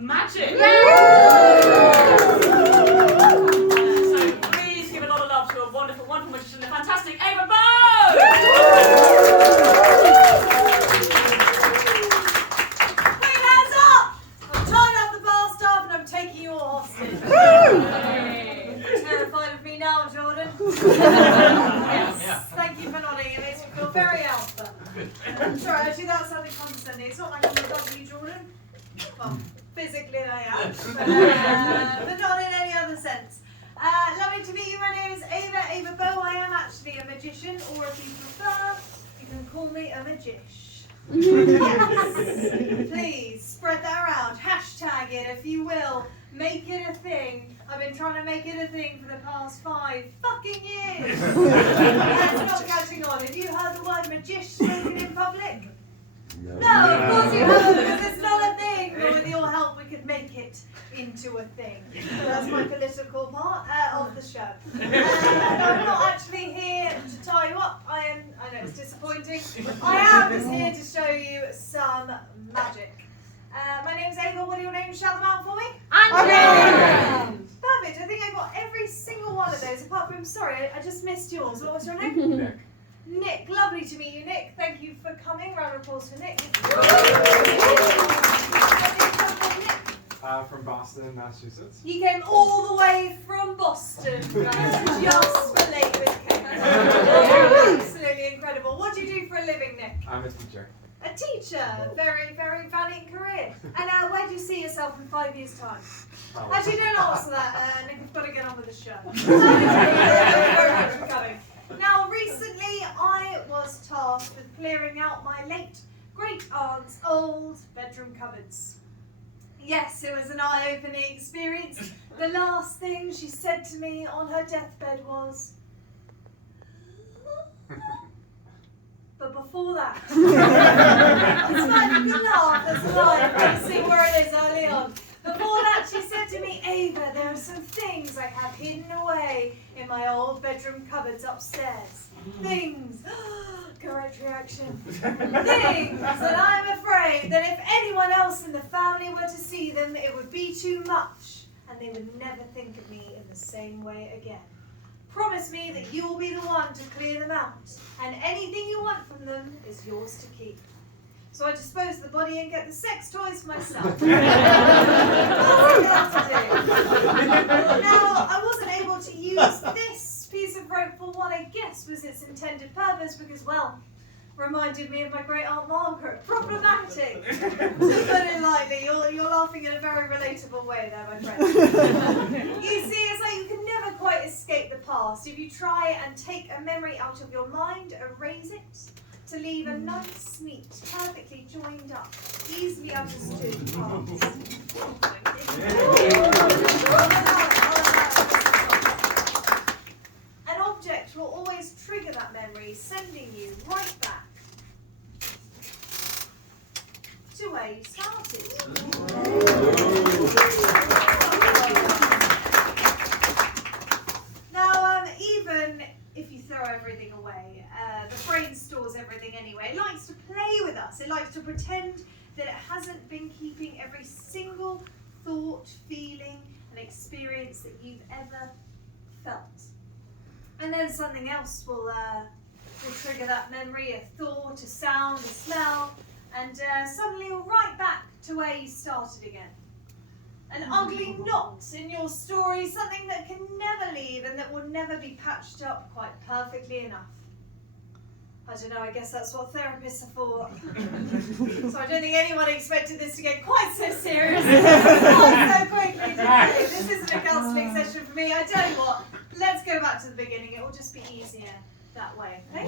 magic. So please give a lot of love to a wonderful, wonderful magician, the fantastic Ava Bow! Put your hands up! I'm tying up the bar staff and I'm taking you all hostage. You're terrified of me now, Jordan? Yes. Thank you for nodding. It makes me feel very alpha. Sorry, actually that sounded condescending. It's not like I'm above you, Jordan. Well, physically I am, but not in any other sense. Lovely to meet you. My name is Ava Bow. I am actually a magician, or if you prefer, you can call me a magish. Yes. Please spread that around. Hashtag it, if you will. Make it a thing. I've been trying to make it a thing for the past 5 fucking years. It's not catching on. Have you heard the word magish spoken in public? No, of course you haven't, because it's not a thing. But with your help, we could make it into a thing. That's my political part of the show. I'm not actually here to tie you up. I know it's disappointing. I am just here to show you some magic. My name's Ava. What are your names? Shout them out for me. Andrea. Perfect. I think I got every single one of those, apart from, sorry, I just missed yours. What was your name? Nick. Nick, lovely to meet you, Nick. Thank you for coming. Round of applause for Nick. From Boston, Massachusetts. You came all the way from Boston, just for late with cake. Absolutely incredible. What do you do for a living, Nick? I'm a teacher. A teacher. Very, very valiant career. And where do you see yourself in 5 years' time? Actually, don't answer that, Nick. I've got to get on with the show. Very much for coming. Now, recently I was tasked with clearing out my late great-aunt's old bedroom cupboards. Yes, it was an eye-opening experience. The last thing she said to me on her deathbed was, but before that, it's fine, you can laugh, that's live, you see where it is early on. Before that, she said to me, Ava, there are some things I have hidden away in my old bedroom cupboards upstairs. Things, correct reaction, things that I'm afraid that if anyone else in the family were to see them, it would be too much, and they would never think of me in the same way again. Promise me that you will be the one to clear them out, and anything you want from them is yours to keep. So I dispose of the body and get the sex toys for myself. That's what I have to do. Now, I wasn't able to use this piece of rope for what I guess was its intended purpose because, well, reminded me of my great aunt Margaret. Problematic, to put it lightly. You're laughing in a very relatable way there, my friend. You see, it's like you can never quite escape the past. If you try and take a memory out of your mind, erase it, to leave a nice, neat, perfectly joined up, easily understood parts. An object will always trigger that memory, sending you right back to where you started. Now, even if you throw everything away, the brain stores everything anyway. It likes to play with us. It likes to pretend that it hasn't been keeping every single thought, feeling, and experience that you've ever felt. And then something else will trigger that memory, a thought, a sound, a smell, and suddenly you're right back to where you started again. An ugly knot in your story, something that can never leave and that will never be patched up quite perfectly enough. I don't know, I guess that's what therapists are for. So I don't think anyone expected this to get quite so serious. Not so quickly today. This isn't a counselling session for me. I tell you what, let's go back to the beginning. It will just be easier that way. Okay?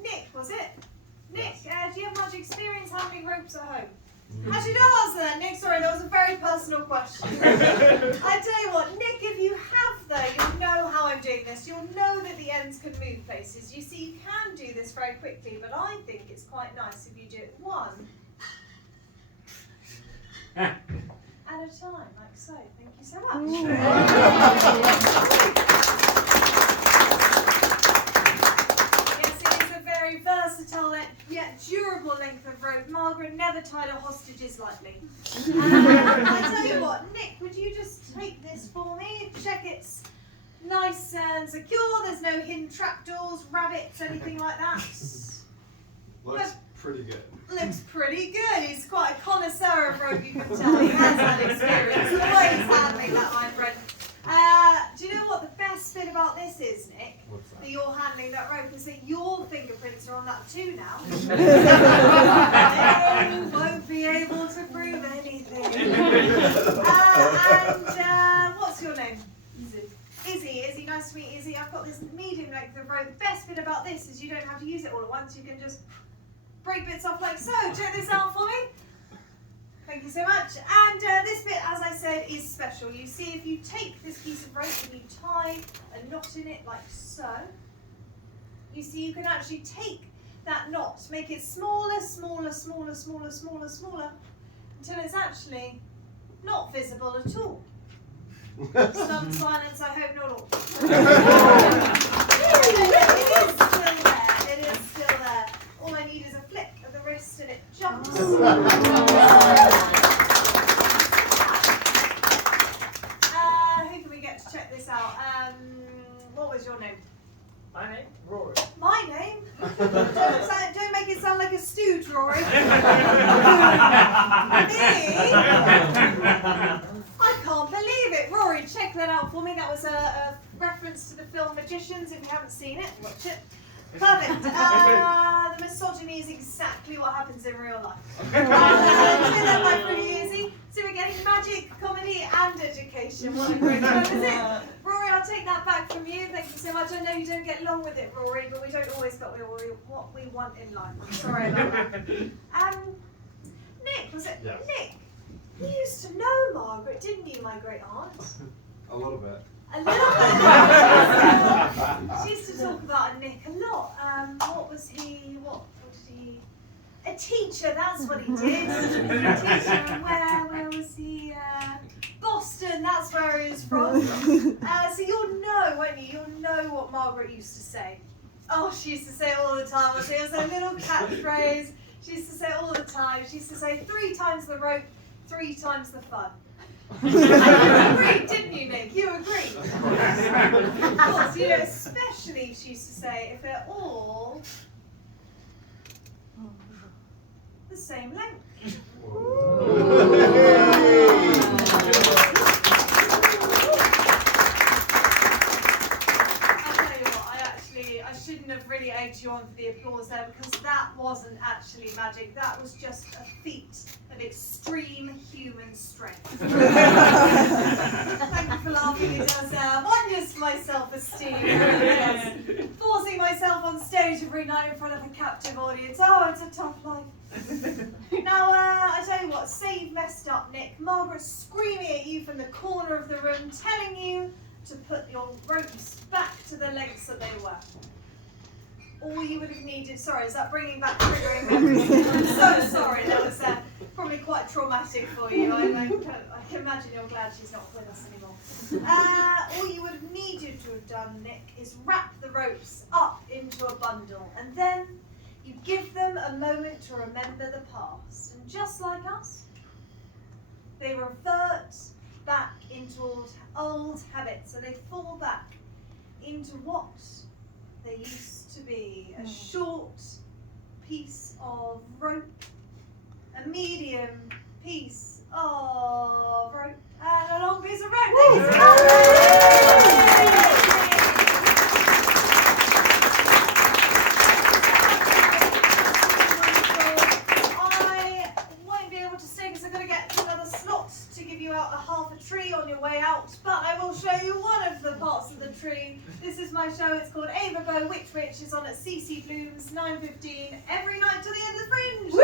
Nick, was it? Nick, do you have much experience handling ropes at home? Actually, don't answer that, Nick. Sorry, that was a very personal question. I tell you what, Nick, if you have though, you'll know how I'm doing this. You'll know that the ends can move places. You see, you can do this very quickly, but I think it's quite nice if you do it one at a time, like so. Thank you so much. Yes, it is a very versatile yet durable length of rope. Margaret never tied her hostages lightly. I tell you what, Nick, would you just take this for me? Check it's nice and secure. There's no hidden trapdoors, rabbits, anything like that. Looks pretty good. Looks pretty good. He's quite a connoisseur of rope, you can tell. He has had experience. The way he's handling that, my friend. Do you know what the best bit about this is, Nick? What's that? That you're handling that rope is that your fingerprints are on that too now. You won't be able to prove anything. What's your name? Izzy, nice to meet you, Izzy. I've got this medium length of rope. The best bit about this is you don't have to use it all at once. You can just break bits off like so. Check this out for me. Thank you so much. And this bit, as I said, is special. You see, if you take this piece of rope and you tie a knot in it like so, you see you can actually take that knot, make it smaller, smaller, smaller, smaller, smaller, smaller, until it's actually not visible at all. Some silence, I hope not all. It is still there. It is still there. All I need is a flick of the wrist and it jumps. Who can we get to check this out? What was your name? My name? Rory. My name? Don't make it sound like a stooge, Rory. Me? I can't believe it. Rory, check that out for me. That was a reference to the film Magicians. If you haven't seen it, watch it. Perfect. The misogyny is exactly what happens in real life. My pretty easy. So we're getting magic, comedy, and education. What a great time, is it? Rory, I'll take that back from you. Thank you so much. I know you don't get along with it, Rory, but we don't always get what we want in life. I'm sorry about that. Nick, was it? Yes. Nick, you used to know Margaret, didn't you, my great aunt? A little bit. A little bit. She used to talk about Nick a lot. What was he? What did he? A teacher. That's what he did. A teacher. Where was he? Boston. That's where he was from. So you'll know, won't you? You'll know what Margaret used to say. Oh, she used to say it all the time. It was a little catchphrase. She used to say it all the time. She used to say 3 times the rope, 3 times the fun. You agreed, didn't you, Nick? You agreed. Of course, you know, especially she used to say if they're all the same length. I'll tell you what, I shouldn't have really egged you on for the applause there because that wasn't actually magic. That was just a feat of extreme human strength. Thank you for laughing. It does wonders for my self-esteem. Yes. Forcing myself on stage every night in front of a captive audience. Oh, it's a tough life. Now, I tell you what, say you've messed up, Nick. Margaret's screaming at you from the corner of the room, telling you to put your ropes back to the lengths that they were. All you would have needed, sorry, is that bringing back triggering memories? I'm so sorry, that was probably quite traumatic for you. I can imagine you're glad she's not with us anymore. All you would have needed to have done, Nick, is wrap the ropes up into a bundle, and then you give them a moment to remember the past. And just like us, they revert back into old habits, and they fall back into what they used to be. A short piece of rope, a medium piece of rope, and a long piece of rope. Thank you so much. On your way out, but I will show you one of the parts of the tree. This is my show. It's called Edinburgh Fringe Festival. It's on at CC Bloom's 9:15 every night till the end of the Fringe. Woo!